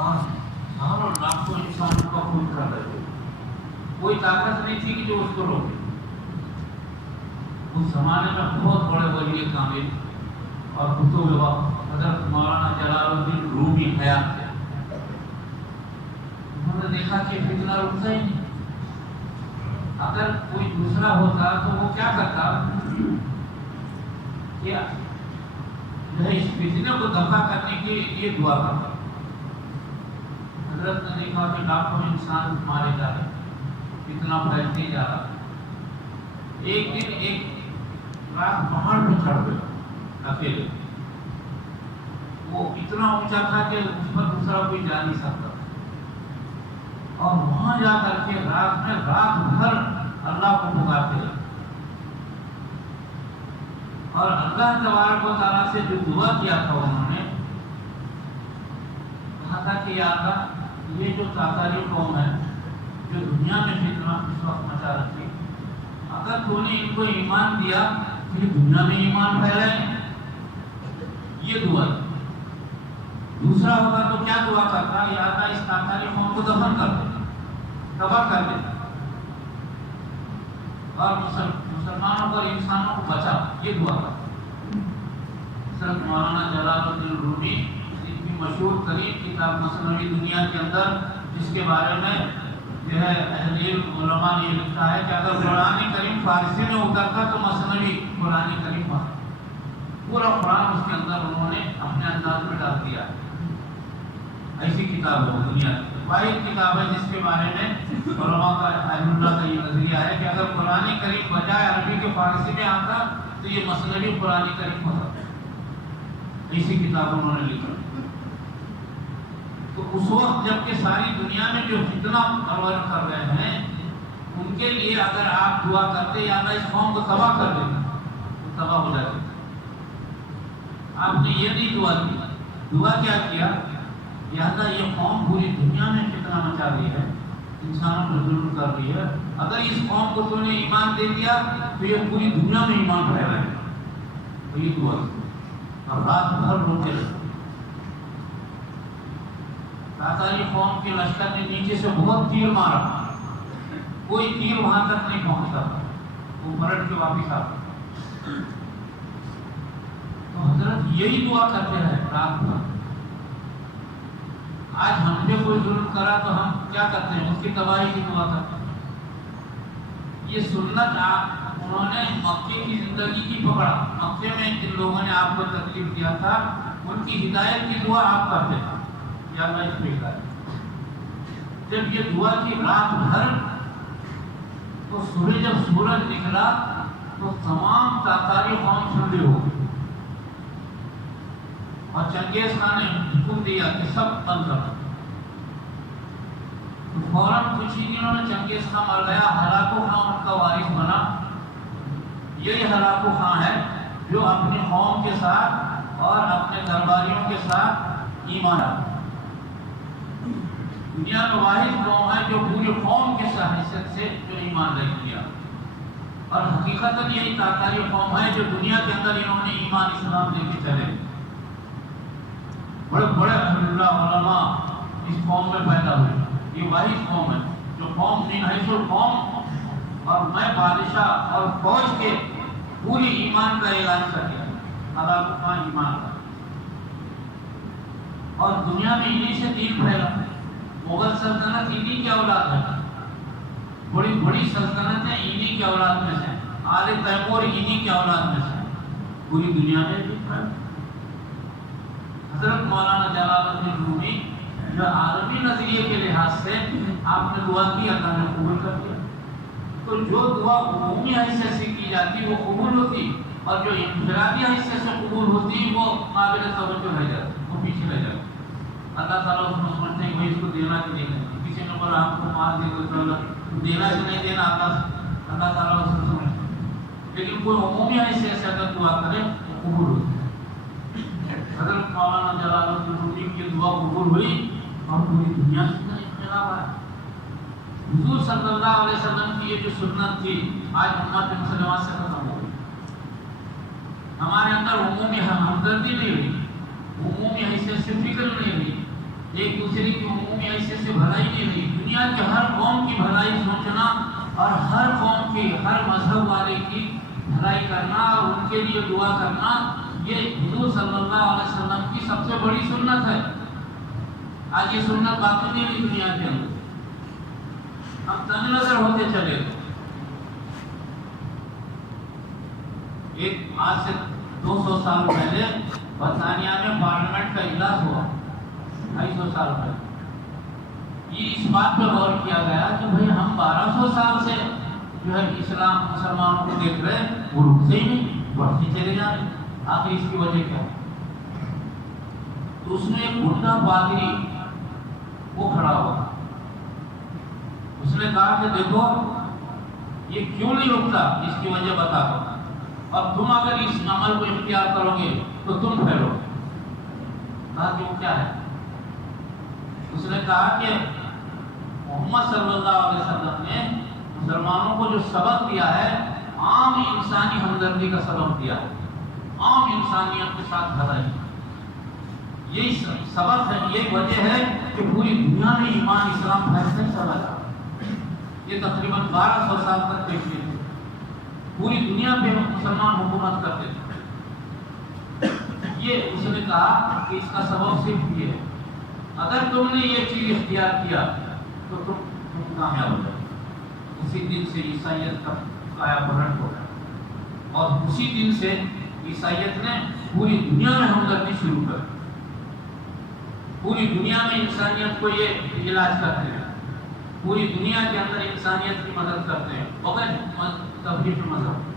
اور ہزاروں لاکھوں انسانوں کا خون کر رہے تھے، کوئی طاقت نہیں تھی کہ جو اس کو روکے۔ اس زمانے میں بہت بڑے ولی کامل اور کتب وقت حضرت مولانا جلال الدین رومی حیات تھے۔ انہوں نے دیکھا کہ فتنہ رکتا ہی نہیں، اگر کوئی دوسرا ہوتا تو وہ کیا کرتا کہ اس فتنے کو دفع کرنے کے لیے دعا کرتا۔ حضرت نے دیکھا کہ لاکھوں انسان مارے جا رہے، فتنہ پھیلتے جا رہا۔ ایک دن ایک رات پہاڑ پہ چڑھ گیا اکیلے، وہ اتنا اونچا تھا کہ اس پر دوسرا کوئی جا نہیں سکتا، اور وہاں جا کر کے رات میں رات بھر اللہ کو پکارتے رہے، اور اللہ تبارک و تعالیٰ سے جو دعا کیا تھا انہوں نے کہا تھا کہ یا اللہ، یہ جو تاتاری قوم ہے جو دنیا میں فتنہ اس وقت مچا رکھی، اگر تو نے ان کو ایمان دیا تو یہ دنیا میں ایمان پھیلائیں، یہ دعا ہے۔ دوسرا ہوگا تو کیا دعا کرتا، یا اللہ اس تاتاری قوم کو دفن کر دے، تباہ کر دے، اور مسلمانوں اور انسانوں کو بچا، یہ دعا کرتا۔ حضرت مولانا جلال الدین رومی کی مشہور ترین کتاب مثنوی دنیا کے اندر، جس کے بارے میں جو ہے اہل علم علماء نے یہ لکھا ہے کہ اگر قرآن کریم فارسی میں اترتا تو مثنوی قرآن کریم پورا قرآن اس کے اندر انہوں نے اپنے انداز میں ڈال دیا ہے۔ ایسی کتاب ہے دنیا کی واحد کتاب ہے جس کے بارے میں علماء کا اہل اللہ کا یہ نظریہ ہے کہ اگر قرآن کریم بجائے عربی کے فارسی میں آتا تو یہ مثنوی قرآن کریم ہوتا۔ ایسی کتاب انہوں نے لکھی۔ تو اس وقت جب کہ ساری دنیا میں جو فتنہ پرور کر رہے ہیں، ان کے لیے اگر آپ دعا کرتے یا اللہ اس قوم کو تباہ کر دے تو تباہ ہو جاتے۔ آپ نے یہ نہیں دعا کی، دعا کیا کیا، یا اللہ یہ قوم پوری دنیا میں فتنہ مچا رہی ہے، انسانوں پر ظلم کر رہی ہے، اگر اس قوم کو تو نے ایمان دے دیا تو یہ پوری دنیا میں ایمان پھیلائے، تو یہ دعا کی اور رات بھر روتے رہے۔ تاتاری قوم کے لشکر نے نیچے سے بہت تیر مارا، کوئی تیر وہاں تک نہیں پہنچتا، وہ پلٹ کے واپس آتا۔ تو حضرت یہی دعا کرتے رہے رات بھر۔ آج ہم پہ کوئی ظلم کرا تو ہم کیا کرتے ہیں، اس کی تباہی کی دعا کرتے ہیں۔ یہ سنت انہوں نے مکے کی زندگی کی پکڑا، مکے میں جن لوگوں نے آپ کو تکلیف دیا تھا ان کی ہدایت کی دعا آپ کرتے تھے، یا اللہ اس پہ ہدایت۔ جب یہ دعا کی رات بھر تو جب سورج نکلا تو تمام تاتاری قوم ٹھنڈی ہو گئی، اور چنگیز خان نے حکم دیا کہ سب بند کر دو۔ فوراً کچھ ہی دنوں میں چنگیز خان مر گیا، ہلاکو خان ان کا وارث بنا۔ یہی ہلاکو خان ہے جو اپنی قوم کے ساتھ اور اپنے درباریوں کے ساتھ ایمان آیا۔ دنیا میں واحد قوم ہے جو پوری قوم کی حیثیت سے جو ایمان لے لیا، اور حقیقتاً یہی تاتاری قوم ہے جو دنیا کے اندر انہوں نے ایمان اسلام لے کے چلے۔ بڑے بڑے الحمدللہ علماء اس قوم میں پیدا ہوئے۔ یہ واحد قوم ہے جو قوم من حیث القوم اور میں بادشاہ اور فوج کے پوری ایمان کا اعلان کر دیا، ہلاکو خان ایمان کا، اور دنیا میں انہی سے دین پھیلا۔ مغل سلطنت انہی کی اولاد ہے، بڑی بڑی سلطنتیں انہی کی اولاد میں سے، آل تیمور انہی کی اولاد میں سے، پوری دنیا میں دین پھیلا۔ حضرت مولانا جلال الدین رومی جو عالمی نظریے کے لحاظ سے آپ نے دعا کی، اللہ نے قبول کر دیا۔ تو جو دعا عمومی حیثیت سے کی جاتی وہ قبول ہوتی، اور جو انفرادی حیثیت سے قبول ہوتی وہ قابل توجہ رہ جاتی، وہ پیچھے رہ جاتی۔ اللہ تعالیٰ اس میں سمجھتے ہیں کہ اس کو دینا کہ نہیں دینا، کسی نے بولا آپ کو مال دے دو، دینا کہ نہیں دینا، اللہ تعالیٰ اس کو سمجھتے ہیں، لیکن کوئی عمومی حیثیت سے اگر دعا کرے وہ قبول ہوتی ہے۔ حضرت مولانا جلال الدین رومی کی دعا قبول ہوئی اور پوری دنیا سے انقلاب آیا۔ حضور صلی اللہ علیہ وسلم کی یہ جو سنت تھی آج امت مسلمہ سے ختم ہو گئی۔ ہمارے اندر عمومی ہمدردی نہیں رہی، عمومی حیثیت سے فکر نہیں رہی، ایک دوسرے کی عمومی ایسے سے بھلائی نہیں رہی. دنیا کے ہر قوم کی بھلائی سوچنا اور ہر قوم کی ہر مذہب والے کی بھلائی کرنا اور ان کے لیے دعا کرنا یہ حضور صلی اللہ علیہ وسلم کی سب سے بڑی سنت ہے. آج یہ سنت باقی نہیں رہی دنیا کے اندر. ہم تنگ نظر ہوتے چلے گئے. ایک آج سے 200 سال پہلے برطانیہ میں پارلیمنٹ کا اجلاس ہوا 250 سال پہلے. یہ اس بات پہ غور کیا گیا کہ بھئی ہم 1200 سال سے جو ہے اسلام مسلمانوں کو دیکھ رہے ہیں وہ رکتے ہی نہیں, بڑھتے چلے جا رہے. آخر اس کی وجہ کیا ہے؟ تو اس میں ایک بڈھا پادری وہ کھڑا ہوا. اس نے کہا کہ دیکھو یہ کیوں نہیں رکتا, اس کی وجہ بتا دو, اور تم اگر اس عمل کو اختیار کرو گے تو تم پھیلو. کہا کہ وہ کیا ہے؟ اس نے کہا کہ محمد صلی اللہ علیہ وسلم نے مسلمانوں کو جو سبق دیا ہے عام انسانی ہمدردی کا سبق دیا ہے, عام انسانیت کے ساتھ بھلائی. یہی سبق ہے, یہ وجہ ہے کہ پوری دنیا میں ایمان اسلام پھیلتا ہی چلا جا. یہ تقریباً 1200 سال تک دیکھتے تھے, پوری دنیا پہ مسلمان حکومت کرتے تھے. یہ اس نے کہا کہ اس کا سبب صرف یہ ہے, اگر تم نے یہ چیز اختیار کیا تو تم کامیاب ہو جائے. اسی دن سے عیسائیت کا کایا پلٹ ہو گیا, اور اسی دن سے عیسائیت نے پوری دنیا میں ہمدردی شروع کر. پوری دنیا میں انسانیت کو یہ علاج کرتے ہیں, پوری دنیا کے اندر انسانیت کی مدد کرتے ہیں بغیر تفریق مذہب.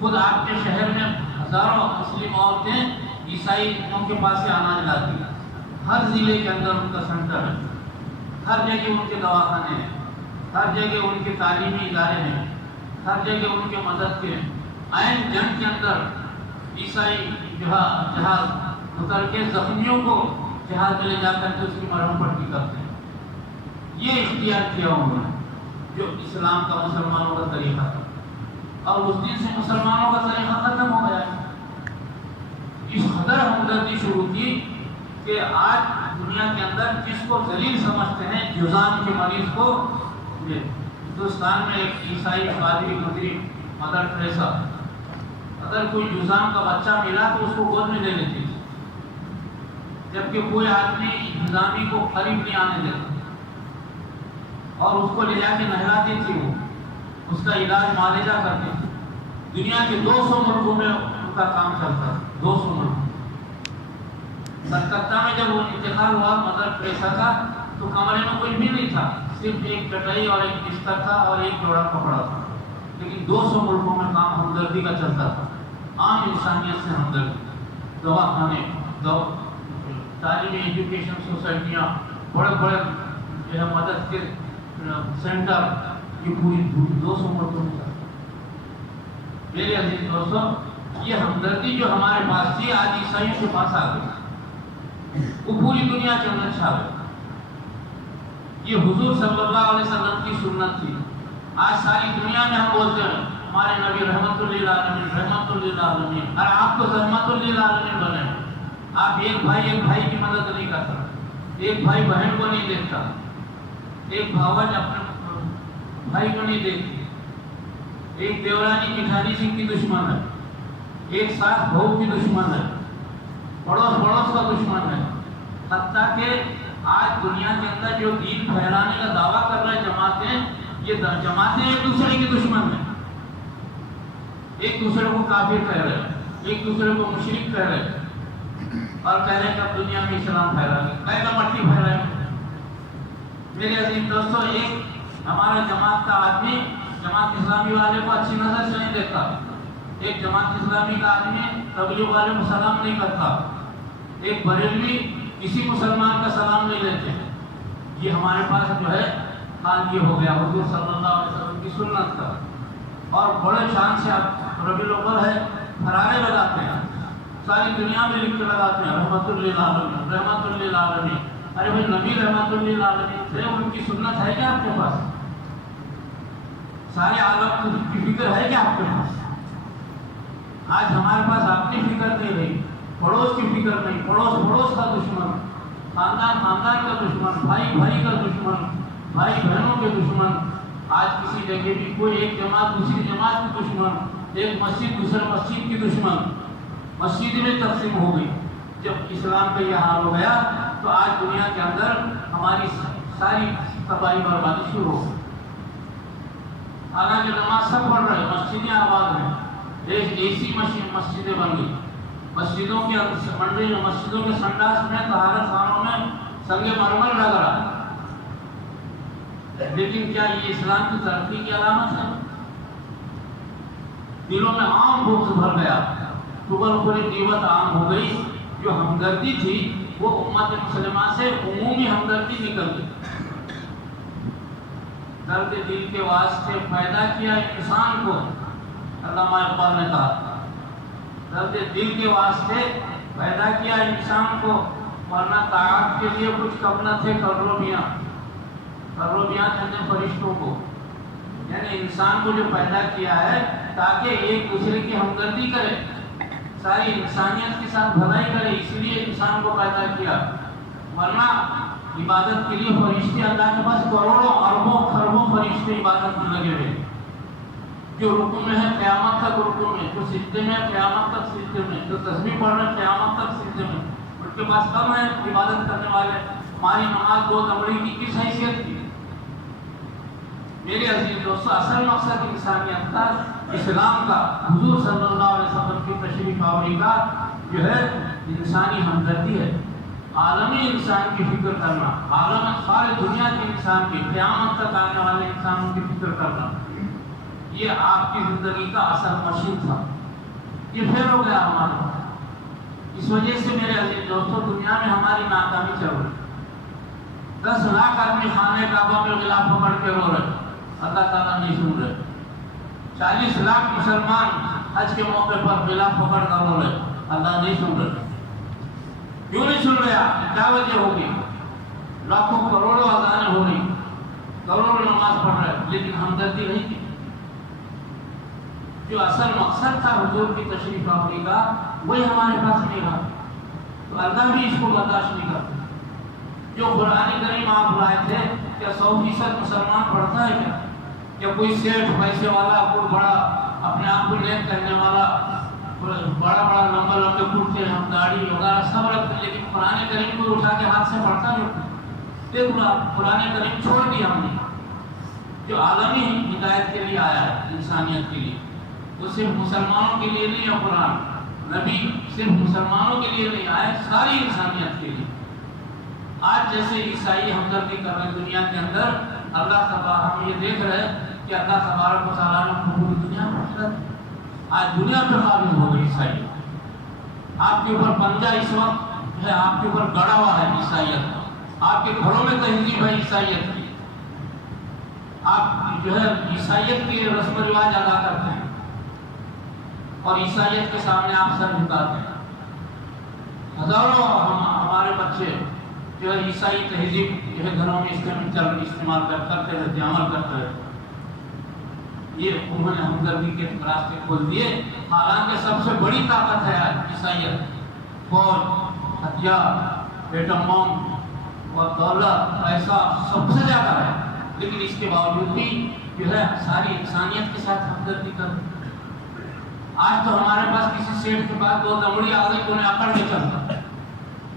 خود آپ کے شہر میں ہزاروں مسلم عورتیں عیسائیوں کے پاس سے اناج لاتی ہیں. ہر ضلع کے اندر ان کا سینٹر ہے, ہر جگہ ان کے دواخانے ہیں, ہر جگہ ان کے تعلیمی ادارے ہیں, ہر جگہ ان کے مدد کے. عین جنگ کے اندر عیسائی جہاز اتر کے زخمیوں کو جہاز میں لے جا کر کے اس کی مرہم پٹی کرتے ہیں. یہ اختیار کیا انہوں نے جو اسلام کا مسلمانوں کا طریقہ تھا, اور اس دن سے مسلمانوں کا طریقہ ختم ہو گیا. اس قدر ہمدردی شروع کی کہ آج دنیا کے اندر جس کو ذلیل سمجھتے ہیں جذام کے مریض کو, ہندوستان میں ایک عیسائی پادری گزری مدر ٹریسا, اگر کوئی جذام کا بچہ ملا تو اس کو گود میں لے لیتی تھی, جبکہ کوئی آدمی جذامی کو قریب نہیں آنے دیتا, اور اس کو لے جا کے نہلاتی تھی. وہ اس کا علاج معالجہ کرتی تھی. دنیا کے 200 ملکوں میں ان کا کام چلتا تھا, 200 ملکوں. کلکتہ میں جب وہ انتقال ہوا مدر ٹریسا کا تو کمرے میں کوئی بھی نہیں تھا, صرف ایک چٹائی اور ایک بستر تھا اور ایک جوڑا کپڑا تھا. لیکن 200 ملکوں میں کام ہمدردی کا چلتا تھا, عام انسانیت سے ہمدردی. دواخانے, تعلیمی ایجوکیشن سوسائٹیاں, بڑے بڑے جو ہے مدد کے سینٹر, یہ پوری 200 ملکوں میں چلتا. میرے عزیز دوستوں, یہ ہمدردی جو ہمارے پاس تھی آج عیسائیوں کے پاس آ گئی, وہ پوری دنیا کے اندر چھا گئی. یہ حضور صلی اللہ علیہ وسلم کی سنت تھی. آج ساری دنیا میں ہم بولتے ہیں ہمارے نبی رحمت للعالمین, رحمت للعالمین, اور آپ تو رحمت للعالمین بنے. آپ ایک بھائی کی مدد نہیں کرتا, ایک بھائی بہن کو نہیں دیکھتا, ایک بھاوج اپنے بھائی کو نہیں دیکھتی, ایک دیورانی جٹھانی سنگھ کی دشمن ہے, ایک ساس بہو کی دشمن ہے, پڑوس کا دشمن ہے. حتیٰ کہ آج دنیا کے اندر جو دین پھیلانے کا دعویٰ کر رہے جماعتیں, یہ جماعتیں ایک دوسرے کی دشمن ہیں, ایک دوسرے کو کافر کہہ رہے ہیں, ایک دوسرے کو مشرک کہہ رہے ہیں, اور کہہ رہے ہیں کہ اب دنیا میں اسلام پھیلا گے, قاعدہ مٹی پھیلائیں. میرے عزیز دوستوں, ایک ہمارا جماعت کا آدمی جماعت اسلامی والے کو اچھی نظر سے نہیں دیکھتا, ایک جماعت اسلامی کا آدمی تبلیغ والے کو سلام نہیں کرتا, ایک بریلوی کسی مسلمان کا سلام نہیں لیتے. یہ ہمارے پاس جو ہے حال یہ ہو گیا حضور صلی اللہ علیہ وسلم کی سنت کا. اور بڑے شان سے آپ ربیع الاول ہے پھرارے لگاتے ہیں, ساری دنیا میں لکھ کے لگاتے ہیں رحمت للعالمین, رحمت للعالمین. ارے بھائی نبی رحمت للعالمین تھے, ان کی سنت ہے کیا آپ کے پاس؟ سارے عالم کی فکر ہے کیا آپ کے پاس؟ آج ہمارے پاس اپنی فکر نہیں رہی, پڑوس کی فکر نہیں, پڑوس کا دشمن. خاندان خاندان کا دشمن، بھائی بھائی کا دشمن، بھائی بہنوں کے دشمن. آج کسی جگہ بھی کوئی ایک جماعت دوسری جماعت کی دشمن، ایک مسجد دوسرے مسجد کی دشمن، مسجد میں تقسیم ہو گئی. جب اسلام کا یہ حال ہو گیا تو آج دنیا کے اندر ہماری ساری تباہی بربادی شروع ہو گئی. حالانکہ نماز سب پڑھ رہے، مسجدیں آباد ہیں، ایسی مسجدیں بن گئی. مسجدوں کے منڈی، مسجدوں کے سنڈاس میں، طہارت خانوں میں سنگ مرمر لگ رہا ہے. لیکن کیا یہ اسلام کی ترقی کی علامت ہے؟ دلوں میں عام بغض بھر گیا، تغلقِ غیبت عام ہو گئی. جو ہمدردی تھی وہ امت مسلمہ سے عمومی ہمدردی نکل گئی. درد دل کے واسطے پیدا کیا انسان کو، علامہ اقبال نے کہا، درد دل کے واسطے پیدا کیا انسان کو، ورنہ طاعت کے لیے کچھ کم نہ تھے کروبیاں تھے فرشتوں کو. یعنی انسان کو جو پیدا کیا ہے تاکہ ایک دوسرے کی ہمدردی کرے، ساری انسانیت کے ساتھ بھلائی کرے، اس لیے انسان کو پیدا کیا. ورنہ عبادت کے لیے فرشتے اللہ کے پاس کروڑوں اربوں خربوں فرشتے عبادت میں لگے ہوئے، جو رکوع میں ہے قیامت تک رکوع میں، جو سجدے میں قیامت تک سجدے میں، جو تسبیح پڑھ رہے قیامت تک سجدے میں. ان کے پاس کم ہے عبادت کرنے والے. ہماری نماز 2 دمڑی کی کس حیثیت کی؟ میرے عزیز دوستو، اصل مقصد انسانیت کا، اسلام کا، حضور صلی اللہ علیہ وسلم کی تشریف آوری کا جو ہے انسانی ہمدردی ہے. عالمی انسان کی فکر کرنا، عالم سارے دنیا کے انسان کی، قیامت تک آنے والے انسانوں کی فکر کرنا، یہ آپ کی زندگی کا اصل مقصد تھا. یہ پھر ہو گیا ہمارا. اس وجہ سے میرے عزیز دوستو دنیا میں ہماری ناکامی چل رہی. 10 لاکھ آدمی خانہ کعبہ میں غلاف پکڑ کے رو رہے، اللہ تعالیٰ نہیں سن رہے. 40 لاکھ مسلمان حج کے موقع پر غلاف پکڑ کر رو رہے، اللہ نہیں سن رہے. کیوں نہیں سن رہا؟ کیا وجہ ہوگی؟ لاکھوں کروڑوں اذانیں ہو رہی، کروڑوں نماز پڑھ رہے، لیکن ہمدردی نہیں تھی. جو اصل مقصد تھا حضور کی تشریف آوری کا وہی ہمارے پاس نہیں رہا. تو اللہ بھی اس کو برداشت نہیں کرتا. جو قرآن کریم آپ لائے تھے، کیا 100% مسلمان پڑھتا ہے کیا؟ یا کوئی سیٹھ پیسے والا، کوئی بڑا اپنے آپ کو نیک کہنے والا، بڑا بڑا لمبے کرتے ہیں، ہم داڑھی وغیرہ سب رکھتے ہیں، لیکن قرآن کریم کو اٹھا کے ہاتھ سے پڑھتا نہیں. دیکھو قرآن کریم چھوڑ دیا ہم نے، جو عالمی ہدایت کے لیے آیا ہے، انسانیت کے لیے. وہ صرف مسلمانوں کے لیے نہیں ہے. قرآن نبی صرف مسلمانوں کے لیے نہیں آیا، ساری انسانیت کے لیے. آج جیسے عیسائی ہمدردی کر رہے دنیا کے اندر، اللہ تبارک ہم یہ دیکھ رہے ہیں کہ اللہ تبارک و تعالیٰ نے پوری دنیا میں آج دنیا پہ قابض ہو گئی عیسائی. آپ کے اوپر پنجہ اس وقت ہے، آپ کے اوپر گڑا ہوا ہے عیسائیت. آپ کے گھروں میں تہذیب ہے عیسائیت کی. آپ جو ہے عیسائیت کے رسم و رواج ادا کرتے ہیں اور عیسائیت کے سامنے آپ سر جھکاتے ہیں. ہزاروں ہمارے بچے جو ہے عیسائی تہذیب جو ہے گھروں میں استعمال کرتے رہتے، عمل کرتے رہتے. یہ انہوں نے ہمدردی کے راستے کھول دیے. حالانکہ سب سے بڑی طاقت ہے آج عیسائیت. فوج، ہتھیار، ایٹم بم اور دولت، ایسا سب سے زیادہ ہے، لیکن اس کے باوجود بھی جو ہے ساری انسانیت کے ساتھ ہمدردی کرتے. آج تو ہمارے پاس کسی سیٹ کے پاس 2 دمڑی آ گئی تو انہیں اکڑ کے چلتا.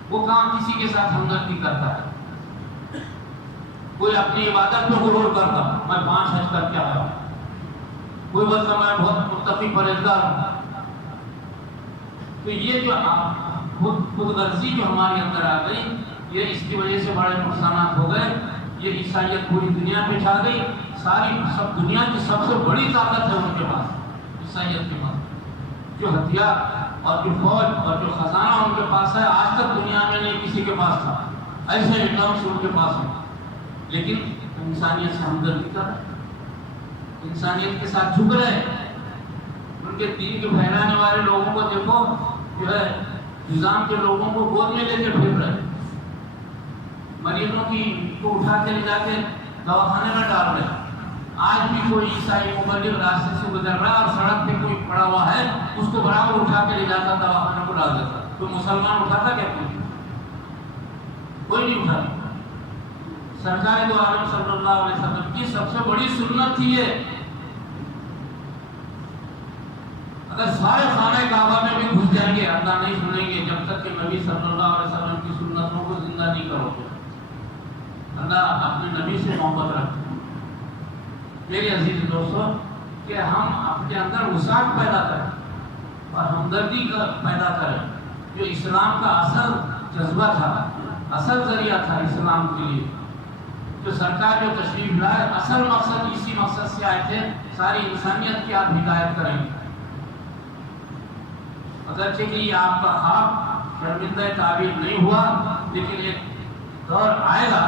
وہ کام کسی کے ساتھ ہمدردی کرتا ہے. کوئی اپنی عبادت پہ غرور کرتا، میں 5 حج کر کے آیا ہوں. کوئی بولتا میں بہت متقی پرہیزگار ہوں. تو یہ جو خود غرضی جو ہمارے اندر آ گئی، یہ اس کی وجہ سے بڑے نقصانات ہو گئے. یہ عیسائیت پوری دنیا پہ چھا گئی. ساری سب دنیا کی سب سے بڑی طاقت ہے ان کے پاس، عیسائیت کے پاس. جو ہتھیار اور جو فوج اور جو خزانہ ان کے پاس ہے، آج تک دنیا میں نہیں کسی کے پاس تھا. ایسے اقدام سے ان کے پاس ہیں، لیکن انسانیت سے ہمدردی کر رہے، انسانیت کے ساتھ جھک رہے. ان کے دین کے پھیلانے والے لوگوں کو دیکھو، جو ہے نظام کے لوگوں کو گود میں لے کے پھر رہے، مریضوں کی کو اٹھا کے لے جا کے دواخانے میں ڈال رہے. آج بھی کوئی عیسائی مبلغ راستے سے گزر رہا اور سڑک پہ کوئی پڑا ہوا ہے، اس کو برابر اٹھا کے لے جاتا دواخانے کو ڈال دیتا. تو مسلمان اٹھاتا کیا؟ کوئی نہیں اٹھا سکتا۔ سرکار دو عالم صلی اللہ علیہ وسلم کی سب سے بڑی سنت تھی یہ۔ اگر سارے خانہ کعبہ میں بھی گھس جائیں گے اللہ نہیں سنیں گے جب تک کہ نبی صلی اللہ علیہ وسلم کی سنتوں کو زندہ نہیں کرو گے۔ اللہ اپنے نبی سے محبت رکھتے ہیں۔ میرے عزیز دوستو، کہ ہم اپنے اندر وسعت پیدا کریں اور ہمدردی کا پیدا کریں، جو اسلام کا اصل جذبہ تھا، اصل ذریعہ تھا اسلام کے لیے، جو سرکار جو تشریف لائے اصل مقصد اسی مقصد سے آئے تھے، ساری انسانیت کی آپ ہدایت کریں گے۔ اگرچہ کہ یہ آپ کا خواب شرمندہ تعبیر نہیں ہوا، لیکن ایک دور آئے گا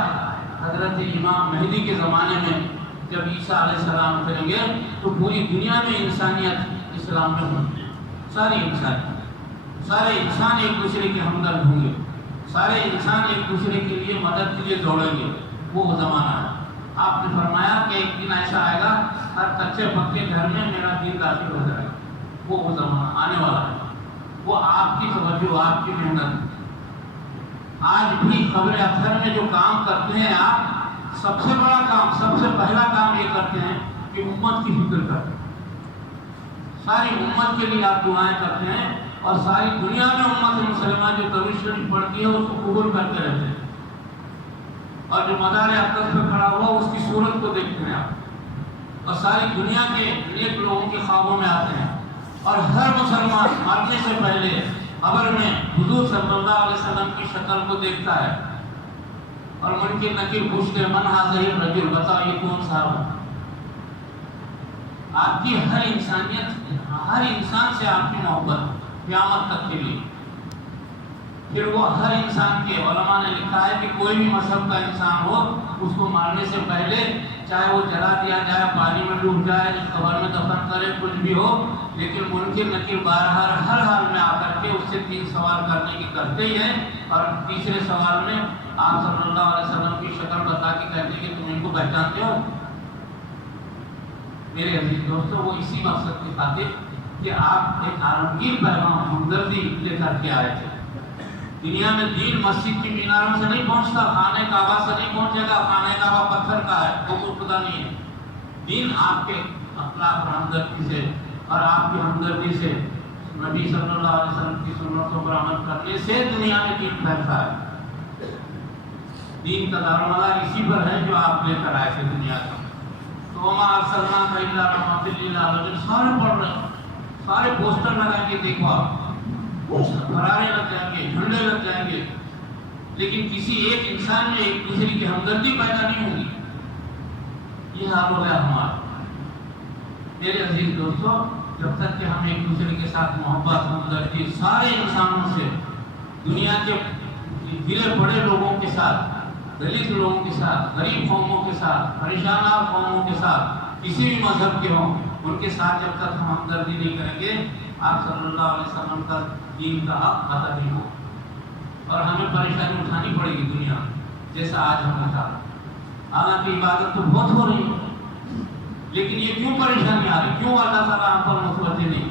حضرت امام مہدی کے زمانے میں جب عیسیٰ علیہ السلام کریں گے تو پوری دنیا میں انسانیت اسلام میں ہوگی، ساری انسانیت، سارے انسان ایک دوسرے کے ہمدرد ہوں گے، سارے انسان ایک دوسرے کے لیے مدد کے لیے دوڑیں گے۔ وہ زمانہ ہے۔ آپ نے فرمایا کہ ایک دن ایسا آئے گا ہر کچے پکے گھر میں میرا دین داخل ہو جائے گا۔ وہ زمانہ آنے والا ہے۔ وہ آپ کی توجہ، آپ کی محنت۔ آج بھی خبر اختر میں جو کام کرتے ہیں آپ، سب سے بڑا کام، سب سے پہلا کام یہ کرتے ہیں کہ امت کی فکر کرتے ہیں، ساری امت کے لیے آپ دعائیں کرتے ہیں، اور ساری دنیا میں امت مسلمہ جو درود شریف پڑھتی ہے اس کو قبول کرتے رہتے ہیں، اور جو مدار اقدس پہ کھڑا ہوا اس کی صورت کو دیکھتے ہیں آپ، اور ساری دنیا کے نیک لوگوں کے خوابوں میں آتے ہیں، اور ہر مسلمان مرنے سے پہلے قبر میں حضور صلی اللہ علیہ وسلم کی شکل کو دیکھتا ہے، اور منکر نکیر پوچھتے ہیں من ھذا الرجل، بتاؤ یہ کون سا ہو؟ آپ کی ہر انسانیت، ہر انسان سے آپ کی محبت قیامت تک کے لیے۔ پھر وہ ہر انسان کے، علماء نے لکھا ہے کہ کوئی بھی مذہب کا انسان ہو، اس کو مارنے سے پہلے چاہے وہ جلا دیا جائے، پانی میں ڈوب جائے، قبر میں دفن کرے، کچھ بھی ہو، لیکن منکر نکیر بہرحال ہر حال میں آ کر کے اس سے 3 سوال کرنے کی کرتے ہی ہیں، اور تیسرے سوال میں آپ صلی اللہ علیہ وسلم کی شکل بتا کے کہتے ہیں کہ تم ان کو پہچانتے ہو؟ میرے عزیز دوستو، وہ اسی مقصد کی خاطر کہ آپ ایک عالمگیر پیغام ہمدردی لے کر کے آئے تھے۔ دنیا میں دین مسجد کی میناروں سے نہیں پہنچتا، خانہ کعبہ سے نہیں پہنچے گا، خانہ کعبہ پتھر کا ہے، وہ کوئی خدا نہیں ہے۔ دین آپ کے اخلاق اور ہمدردی سے اور آپ کی ہمدردی سے، نبی صلی اللہ علیہ وسلم کی سنتوں پر عمل کرنے سے دنیا میں دین پھیلتا ہے۔ دین کا دارالمدار اسی پر ہے جو آپ لے کر آئے تھے دنیا کا۔ تو وما ارسلناک الا رحمۃ للعالمین، سارے پڑھ رہے ہیں، سارے پوسٹر لگا کے دیکھو آپ، فرارے لگ جائیں گے، جھنڈے لگ جائیں گے، لیکن کسی ایک انسان میں ایک دوسرے کی ہمدردی پیدا نہیں ہوگی۔ یہ حال ہو گیا ہمارا۔ میرے عزیز دوستو، جب تک کہ ہم ایک دوسرے کے ساتھ محبت، ہمدردی، سارے انسانوں سے، دنیا کے گرے پڑے لوگوں کے ساتھ، دلت لوگوں کے ساتھ، غریب قوموں کے ساتھ، پریشان قوموں کے ساتھ، کسی بھی مذہب کے ہوں، ان کے ساتھ جب تک ہم ہمدردی نہیں کریں گے، آپ صلی اللہ علیہ وسلم کا دین کا حق ادا نہیں ہو، اور ہمیں پریشانی اٹھانی پڑے گی دنیا میں، جیسا آج ہم اٹھا۔ حالانکہ عبادت تو بہت ہو رہی ہے، لیکن یہ کیوں پریشانی آ رہی؟ کیوں اللہ تعالیٰ ہم پر متوجہ نہیں؟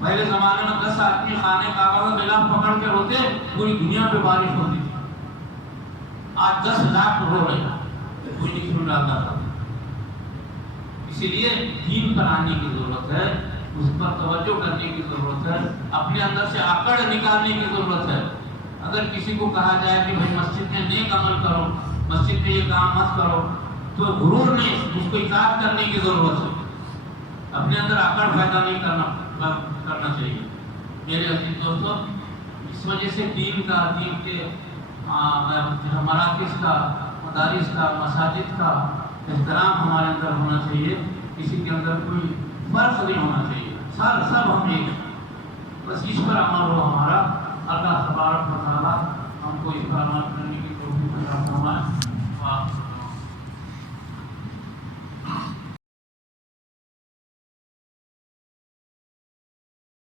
پہلے زمانے میں 10 آدمی خانہ کعبہ کا غلاف پکڑ کے روتے، پوری دنیا پہ بارش ہوتی تھی۔ آج 10 لاکھ رو رہے ہیں، کوئی نہیں سن رہا تھا۔ اسی لیے دین پر آنے کی ضرورت ہے، اس پر توجہ کرنے کی ضرورت ہے، اپنے اندر سے آکڑ نکالنے کی ضرورت ہے۔ اگر کسی کو کہا جائے کہ بھائی مسجد میں نیک عمل کرو، مسجد میں یہ کام مت کرو، تو غرور نہیں، اس کو اطاعت کرنے کی ضرورت ہے، اپنے اندر آکڑ پیدا نہیں کرنا چاہیے۔ میرے عزیز دوستو، اس وجہ سے دین کے مراکز کا، مدارس کا، مساجد کا احترام ہمارے اندر ہونا چاہیے، کسی کے اندر کوئی فرق نہیں ہونا چاہیے، سب ہم ایک، بس اس پر عمل ہو ہمارا۔ اللہ تبارک و تعالیٰ ہم کو اس پر عمل کرنے کی توفیق عطا فرمائے۔